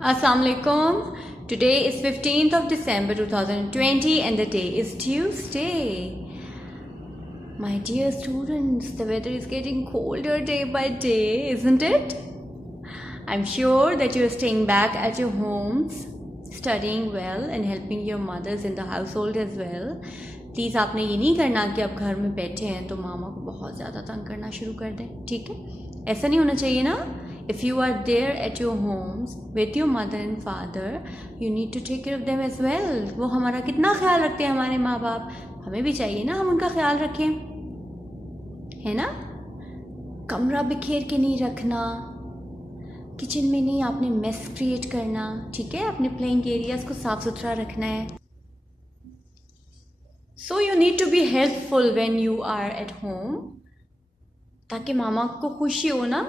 Assalamu alaikum. Today is 15th of December 2020 and the day is Tuesday. My dear students, the weather is getting colder day by day, isn't it? I'm sure that you're staying back at your homes, studying well and helping your mothers in the household as well. Please आपने ये नहीं करना कि आप घर में बैठे हैं तो मामा को बहुत ज़्यादा तंग करना शुरू कर दें, ठीक है? ऐसा नहीं होना चाहिए ना. If you are there at your homes with your mother and father, you need to take care of them as well. वो हमारा कितना ख्याल रखते हैं हमारे माँ बाप, हमें भी चाहिए ना हम उनका ख्याल रखें, है ना. कमरा बिखेर के नहीं रखना, किचन में नहीं आपने मेस क्रिएट करना, ठीक है. अपने प्लेइंग एरियाज को साफ सुथरा रखना है. So you need to be helpful when you are at home, ताकि मामा को खुशी हो ना.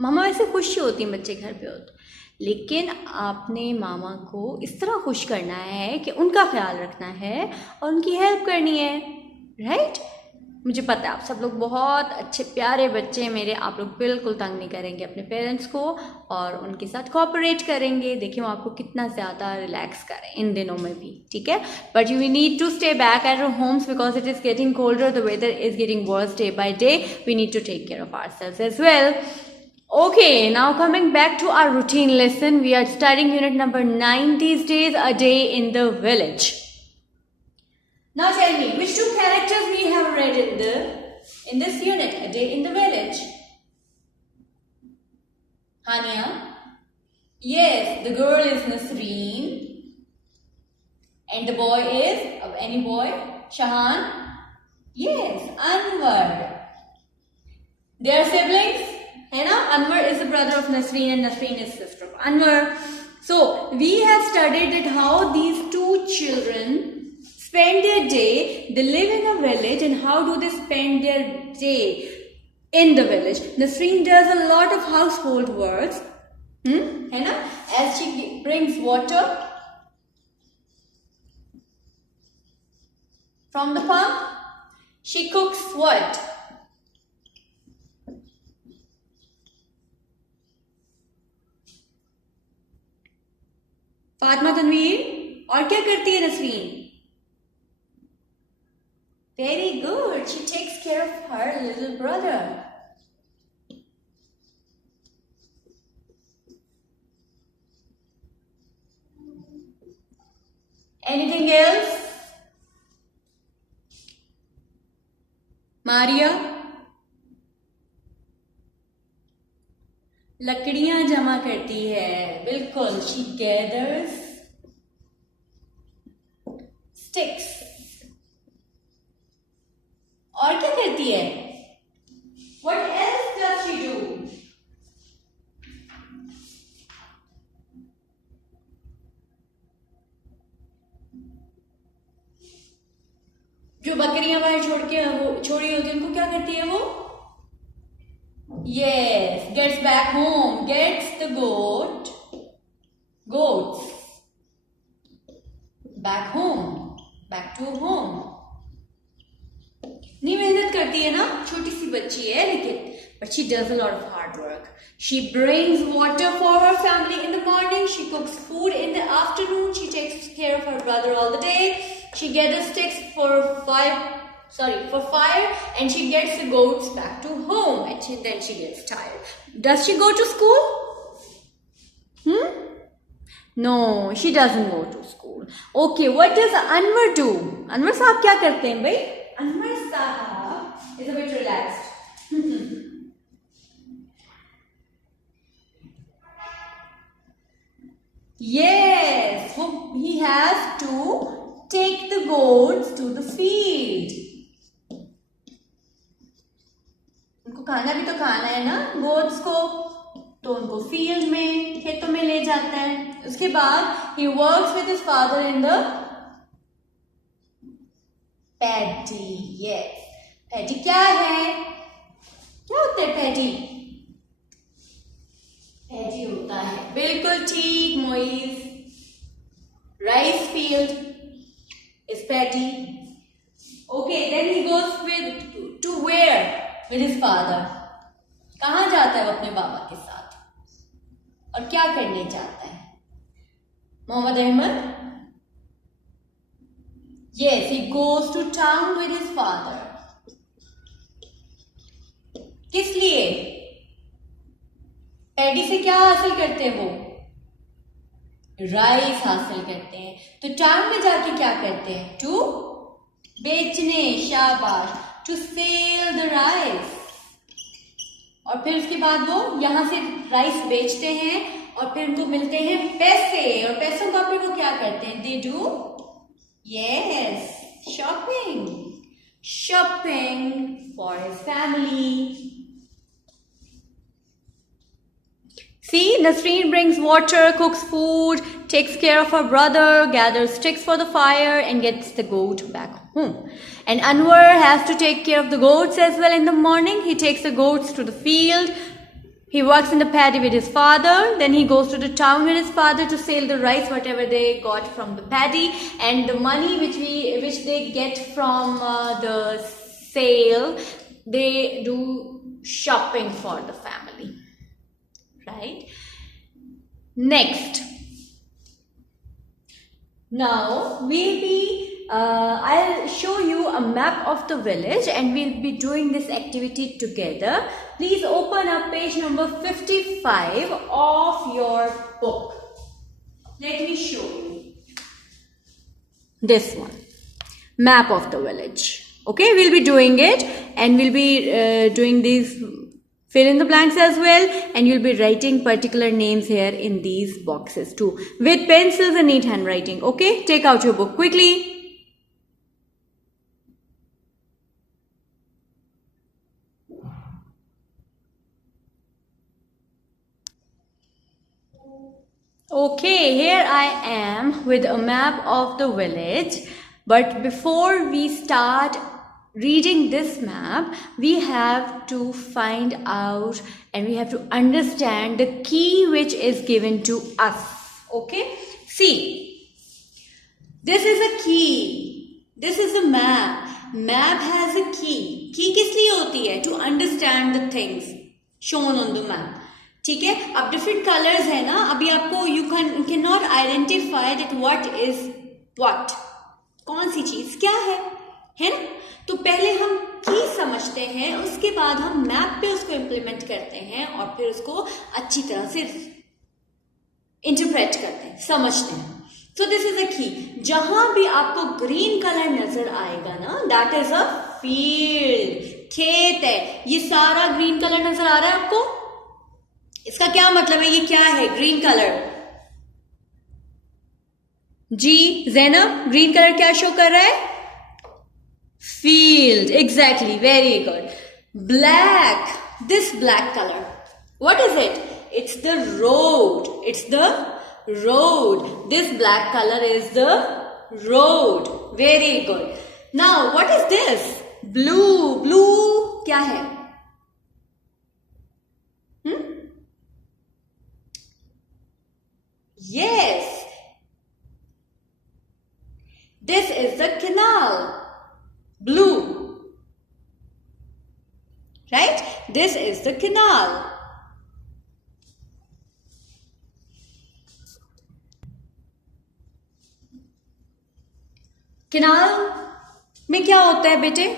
मामा वैसे खुशी होती है बच्चे घर पे हो तो, लेकिन आपने मामा को इस तरह खुश करना है कि उनका ख्याल रखना है और उनकी हेल्प करनी है, राइट. मुझे पता है आप सब लोग बहुत अच्छे प्यारे बच्चे हैं मेरे, आप लोग बिल्कुल तंग नहीं करेंगे अपने पेरेंट्स को और उनके साथ कोऑपरेट करेंगे. देखिए वो आपको कितना ज़्यादा रिलैक्स करें इन दिनों में भी, ठीक है. But you need to stay back at your homes because it is getting colder, the weather is getting worse day by day. We need to take care of ourselves as well. Okay, now coming back to our routine lesson, we are studying unit number 9, these days, a day in the village. Now tell me, which two characters we have read in this unit, a day in the village? Hania? Yes, the girl is Nasreen. And the boy is, any boy? Shahan? Yes, Anwar. They are siblings? है ना. Anwar is the brother of Nasreen and Nasreen is sister of Anwar. So we have studied that how these two children spend their day. They live in a village, and how do they spend their day in the village? Nasreen does a lot of household works, है ना. As she brings water from the pump, she cooks what? Fatima Tanveer. और क्या करती है Nasreen? Very good, she takes care of her little brother. Anything else? Maria लकड़ियां जमा करती है, बिल्कुल. She gathers sticks. और क्या करती है? What else does she do? जो बकरियां बाहर छोड़ी होती है उनको क्या करती है वो? Yes, gets back home, gets the goats back home, back to home. नहीं मेहनत करती है ना, छोटी सी बच्ची है लेकिन, but she does a lot of hard work. She brings water for her family in the morning, she cooks food in the afternoon, she takes care of her brother all the day, she gathers sticks for fire, and she gets the goats back to home, and then she gets tired. Does she go to school? No, she doesn't go to school. Okay, what does Anwar do? Anwar साहब क्या करते हैं भाई? Anwar साहब is a bit relaxed. Yes, he has to take the goats to the field. उनको खाना भी तो खाना है ना गोट्स को, तो उनको फील्ड में, खेतों में ले जाता है. उसके बाद he works with his father in the paddy. Yes, paddy क्या है? क्या होता है paddy? paddy होता है, बिल्कुल ठीक Moiz. Rice field is paddy. Okay, then he goes to where? With his father. कहाँ जाता है वो अपने बाबा के साथ और क्या करने जाता है? Mohammad Ahmed? Yes, he goes to town with his father. किस लिए? पैडी से क्या हासिल करते हैं वो? राइस हासिल करते हैं। तो टाउन में जाके क्या करते हैं? टू बेचने, शाबाश, टू सेल द राइस। और फिर उसके बाद वो यहां से राइस बेचते हैं और फिर उनको मिलते हैं पैसे, और पैसों का फिर वो क्या करते हैं? They do yes shopping, shopping for his family. See, Nasreen brings water, cooks food, takes care of her brother, gathers sticks for the fire, and gets the goat back home. And Anwar has to take care of the goats as well in the morning. He takes the goats to the field. He works in the paddy with his father. Then he goes to the town with his father to sell the rice, whatever they got from the paddy, and the money which they get from the sale, they do shopping for the family. Right? Next, now I'll show you a map of the village and we'll be doing this activity together. Please open up page number 55 of your book. Let me show you this one, map of the village. Okay, we'll be doing it and we'll be doing these fill in the blanks as well, and you'll be writing particular names here in these boxes too with pencils and neat handwriting. Okay, take out your book quickly. Okay, here I am with a map of the village, but before we start reading this map, we have to find out and we have to understand the key which is given to us. Okay, see, this is a key, this is a map. Map has a key. Key किस लिए होती है? To understand the things shown on the map. ठीक है, अब different colors है ना, अभी आपको you cannot identify that what is what, कौन सी चीज क्या है ना? तो पहले हम की समझते हैं, उसके बाद हम मैप पे उसको इम्प्लीमेंट करते हैं और फिर उसको अच्छी तरह से इंटरप्रेट करते हैं, समझते हैं. सो दिस इज अ की. जहां भी आपको ग्रीन कलर नजर आएगा ना, दैट इज अ फील्ड, खेत है. ये सारा ग्रीन कलर नजर आ रहा है आपको? इसका क्या मतलब है? ये क्या है ग्रीन कलर? जी ज़ैनब, ग्रीन कलर क्या शो कर रहा है? Field, exactly, very good. Black, this black color, what is it? It's the road, it's the road. This black color is the road, very good. Now what is this? Blue, blue क्या है? Yes, this is the canal. Blue, right? This is the canal. Canal में क्या होता है बेटे?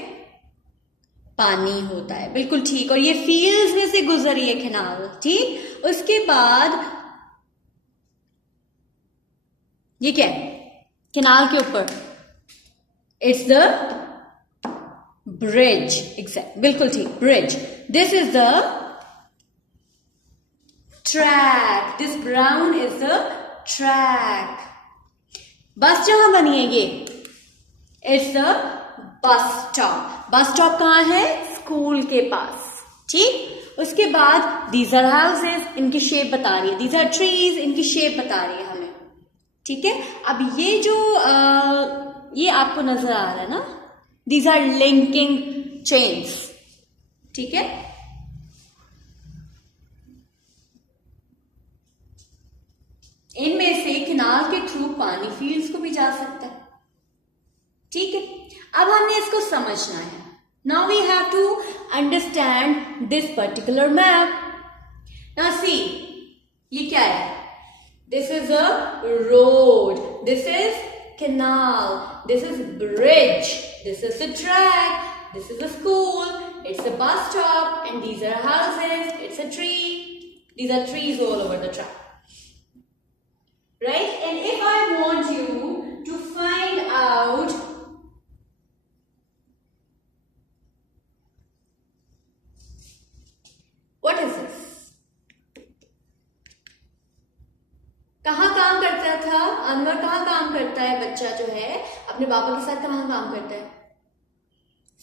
पानी होता है, बिल्कुल ठीक. और ये फील्ड्स में से गुजरी है कैनाल, ठीक. उसके बाद ये क्या है? कैनाल के ऊपर इट्स द ब्रिज. एग्जैक्ट, बिल्कुल ठीक, bridge. This is the track. This brown is the track. बस जहां बनी है ये, it's the bus stop. Bus stop कहां है? स्कूल के पास, ठीक. उसके बाद दीज आर हाउसेस, इनकी शेप बता रही है. दीज आर ट्रीज, इनकी शेप बता रही है हमें, ठीक है. अब ये जो ये आपको नजर आ रहा है ना, these are linking chains, ठीक है. इनमें से किनार के थ्रू पानी फील्ड्स को भी जा सकता है, ठीक है. अब हमने इसको समझना है. now we have to understand this particular map. now see, ये क्या है? This is a road. This is canal. This is bridge. This is the track. This is a school. It's a bus stop. And these are houses. It's a tree. These are trees all over the track. Right? And if I want you to find out what is this? कहाँ काम करता था अनवर? कहाँ काम करता है बच्चा जो है अपने पापा के साथ? कहाँ काम करता है?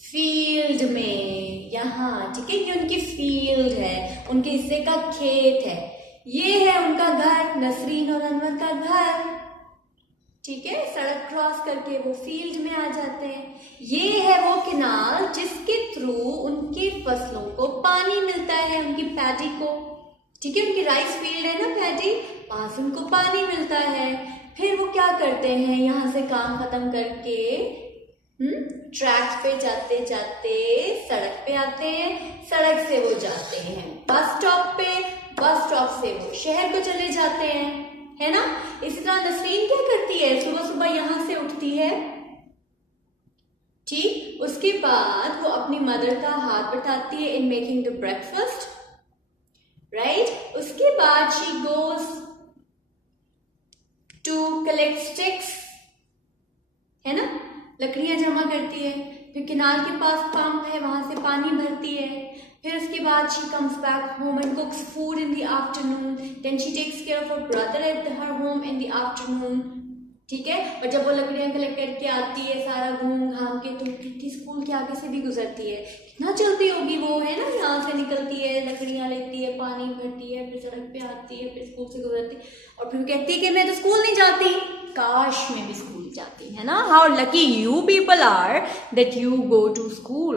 फील्ड में, यहाँ, ठीक है। ये उनकी फील्ड है, उनके हिस्से का खेत है। ये है उनका घर, नसरीन और अनवर का घर, ठीक है। सड़क क्रॉस करके वो फील्ड में आ जाते हैं। ये है वो किनाल जिसके थ्रू उनके फसलों को पानी मिलता है, उनकी पैडी को, ठीक है। उनकी राइस फील्ड है ना पैडी, वहां से उनको पानी मिलता है। फिर वो क्या करते हैं, यहाँ से काम खत्म करके ट्रैक पे जाते जाते सड़क पे आते हैं, सड़क से वो जाते हैं बस स्टॉप पे, बस स्टॉप से वो शहर को चले जाते हैं, है ना। इसी तरह नसरीन क्या करती है, सुबह सुबह यहां से उठती है, ठीक। उसके बाद वो अपनी मदर का हाथ बटाती है in making the breakfast, right. उसके बाद she goes to collect sticks, है ना, लकड़ियां जमा करती है। फिर किनाल के पास पंप है, वहां से पानी भरती है। फिर उसके बाद she comes back home and cooks food in the afternoon. Then she takes care of her brother at her home in the afternoon, ठीक है। और जब वो लकड़ियां कलेक्ट करके आती है सारा घूम घाम के, तो कितनी स्कूल के आगे से भी गुजरती है, कितना चलती होगी वो, है ना। यहाँ से निकलती है, लकड़ियां लेती है, पानी भरती है, फिर सड़क पे आती है, फिर स्कूल से गुजरती है, और फिर कहती है कि मैं तो स्कूल नहीं जाती, काश मैं भी स्कूल जाती, है ना। How lucky you people are that you go to school.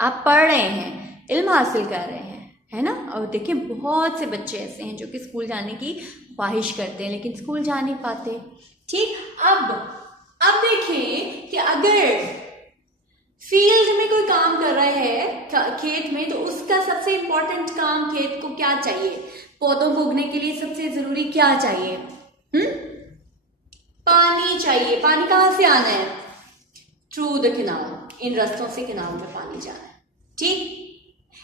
आप पढ़ रहे हैं, इल्म हासिल कर रहे हैं, है ना। और देखिए बहुत से बच्चे ऐसे हैं जो कि स्कूल जाने की ख्वाहिश करते हैं लेकिन स्कूल जा नहीं पाते, ठीक। अब देखें कि अगर फील्ड में कोई काम कर रहा है खेत में, तो उसका सबसे इंपॉर्टेंट काम खेत को क्या चाहिए, पौधों को उगने के लिए सबसे जरूरी क्या चाहिए, पानी चाहिए। पानी कहां से आना है? थ्रू द कैनाल, इन रस्तों से कैनाल में पानी जाना है, ठीक।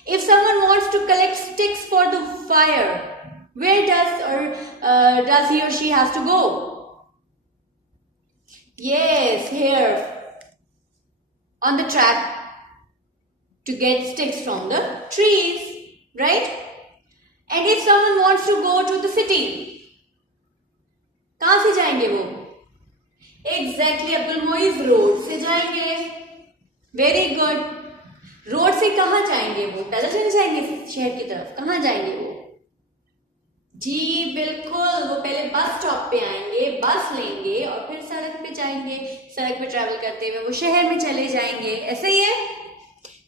If someone wants to collect sticks for the fire, where does he or she has to go? Yes, here on the track to get sticks from the trees, right? And if someone wants to go to the city, कहां से जाएंगे वो? Exactly, Abdul Moiz road से जाएंगे। Very good. Road से कहाँ जाएंगे वो? पैदल चले जाएंगे शहर की तरफ? कहाँ जाएंगे वो? जी बिल्कुल, वो पहले बस स्टॉप पे आएंगे, बस लेंगे और फिर सड़क पे जाएंगे। सड़क पे ट्रैवल करते हुए वो शहर में चले जाएंगे। ऐसा ही है,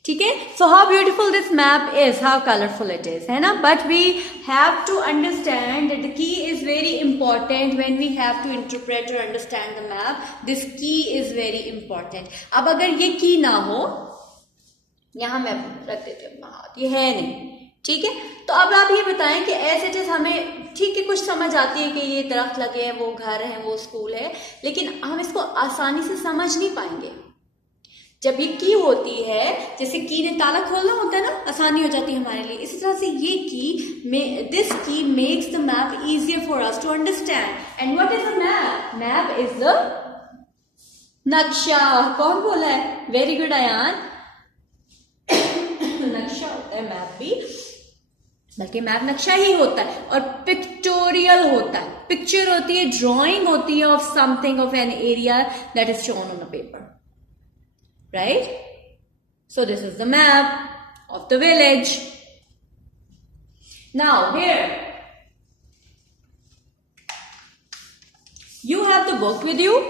ठीक है। So how beautiful this map is, how colourful it is, है ना। But we have to understand that the key is very important when we have to interpret और understand the map. This key is very important. अब अगर ये की ना हो, यहां मैं रख देती हूँ अपना हाथ, ये है नहीं, ठीक है। तो अब आप ये बताएं कि एज इट इज हमें ठीक है कुछ समझ आती है कि ये दरख्त लगे हैं, वो घर है, वो स्कूल है, लेकिन हम इसको आसानी से समझ नहीं पाएंगे। जब ये की होती है, जैसे की ने ताला खोलना होता है ना, आसानी हो जाती है हमारे लिए, इसी तरह से ये key, this key makes the map easier for us to understand. And what is a map? Map is the नक्शा। कौन बोला है? Very good Ayaan. नक्शा होता है मैप भी, बल्कि मैप नक्शा ही होता है और पिक्टोरियल होता है। पिक्चर होती है, ड्राइंग होती है of something, of an area that is shown on a paper, right? So this is the map of the village. Now here you have the book with you.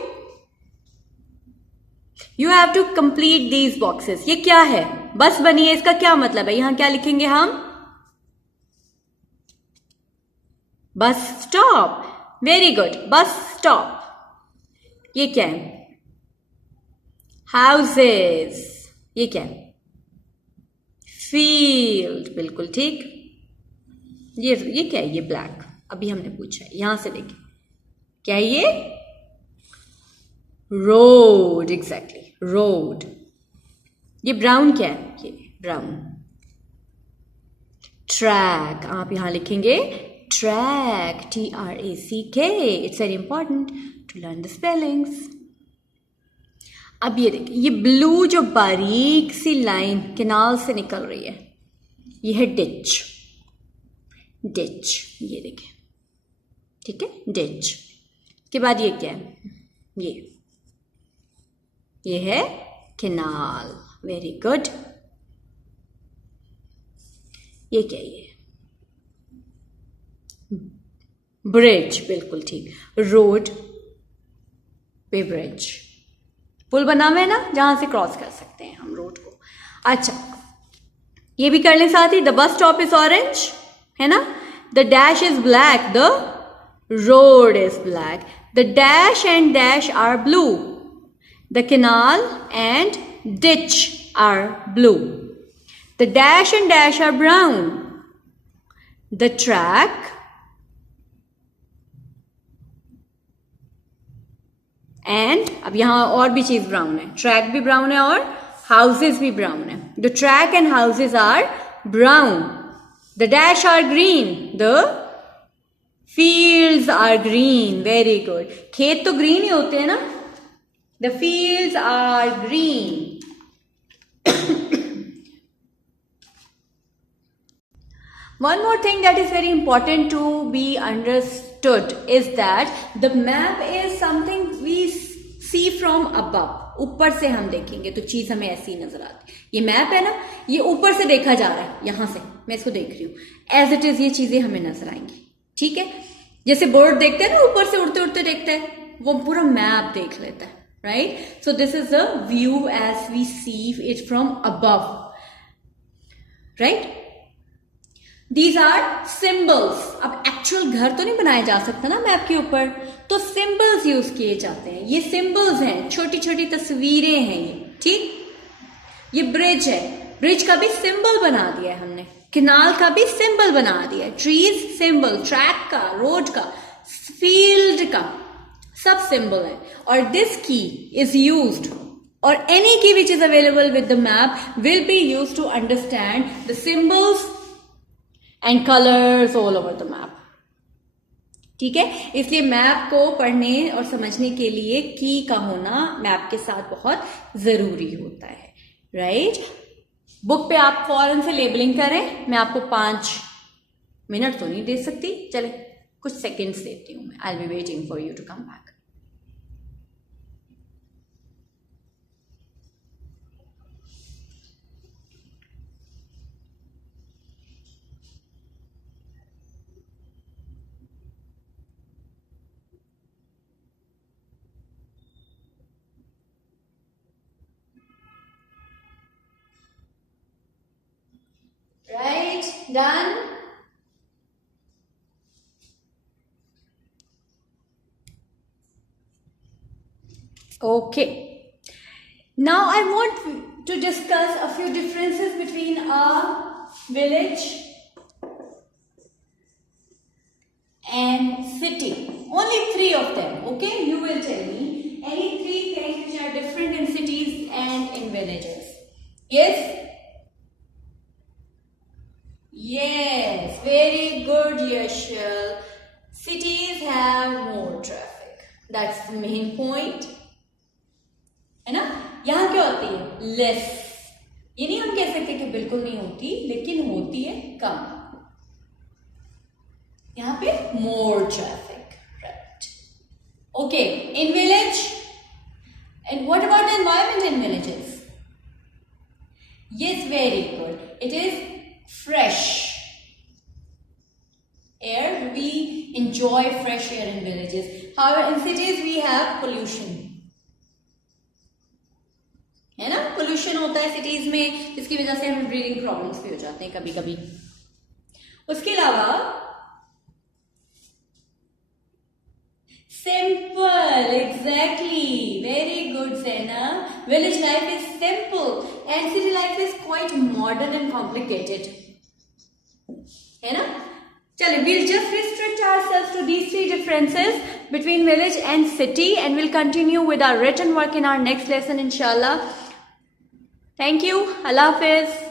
You have to complete these boxes. ये क्या है? बस बनी है, इसका क्या मतलब है? यहां क्या लिखेंगे हम? Bus stop. Very good, bus stop. ये क्या है? हाउसेस। ये क्या है? फील्ड। बिल्कुल ठीक। ये क्या है? ये ब्लैक। अभी हमने पूछा है, यहां से लेके, क्या है ये? Road, exactly, road. ये ब्राउन क्या है? ये ब्राउन। ट्रैक, आप यहां लिखेंगे track, TRACK। It's very important to learn the spellings. अब ये देखिए, ये ब्लू जो बारीक सी लाइन केनाल से निकल रही है, ये है डिच। डिच, ये देखिए, ठीक है, डिच के बाद ये क्या है? ये है केनाल। Very good. ये क्या है? ये ब्रिज, बिल्कुल ठीक। रोड पे ब्रिज, पुल बना हुआ है ना, जहां से क्रॉस कर सकते हैं हम रोड को। अच्छा, ये भी कर लें साथ ही। The bus stop is orange, है ना। The dash is black, the road is black. The dash and dash are blue, the canal and ditch are blue. The dash and dash are brown. The track and, अब यहां और भी चीज brown है, track भी brown है और houses भी ब्राउन है। The track and houses are brown. The dash are green. The fields are green. Very good. खेत तो ग्रीन ही होते हैं ना। The fields are green. One more thing that is very important to be understood is that the map is something we see from above. ऊपर से हम देखेंगे तो चीज हमें ऐसी नजर आती है। ये मैप है ना, ये ऊपर से देखा जा रहा है, यहां से मैं इसको देख रही हूं, एज इट इज ये चीजें हमें नजर आएंगी। ठीक है, जैसे बर्ड देखते हैं ना, ऊपर से उड़ते उड़ते देखते हैं, वो पूरा मैप देख लेता है, right? So this is the view as we see it from above, right? These are symbols. अब एक्चुअल घर तो नहीं बनाया जा सकता ना मैप के ऊपर, तो सिंबल्स यूज किए जाते हैं। ये सिंबल्स हैं, छोटी छोटी तस्वीरें हैं ये, ठीक। ये ब्रिज है, ब्रिज का भी सिंबल बना दिया है हमने, कैनाल का भी सिंबल बना दिया है, ट्रीज सिंबल, ट्रैक का, रोड का, फील्ड का, सब सिंबल है। और this key is used, or any key which is available with the map will be used to understand the symbols and colors all over the map. ठीक है, इसलिए map को पढ़ने और समझने के लिए की का होना मैप के साथ बहुत जरूरी होता है, राइट? बुक पे आप फौरन से लेबलिंग करें। मैं आपको 5 मिनट तो नहीं दे सकती, चले कुछ सेकेंड्स देती हूं मैं। I will be waiting for you to come back. Right, done. Okay. Now I want to discuss a few differences between a village and city. Only 3 of them. Okay, you will tell me any 3 things which are different in cities and in villages. Yes. Yes, very good, Yashal. Cities have more traffic. That's the main point. है ना? यहाँ क्या होती है? Less. ये नहीं हम कह सकते कि बिल्कुल नहीं होती, लेकिन होती है कम। यहाँ पे more traffic, right? Okay, in village, and what about the environment in villages? Yes, very good. It is fresh air. We enjoy fresh air in villages. However, in cities we have pollution. है ना, pollution होता है cities में, जिसकी वजह से हमें breathing problems भी हो जाते हैं कभी कभी। उसके अलावा सिंपल, एग्जैक्टली, वेरी गुड सेना। Village life is simple and city life is quite modern and complicated, है ना। चलिए, we'll just restrict ourselves to these three differences between village and city, and we'll continue with our written work in our next lesson, inshallah. Thank you. Allah Hafiz.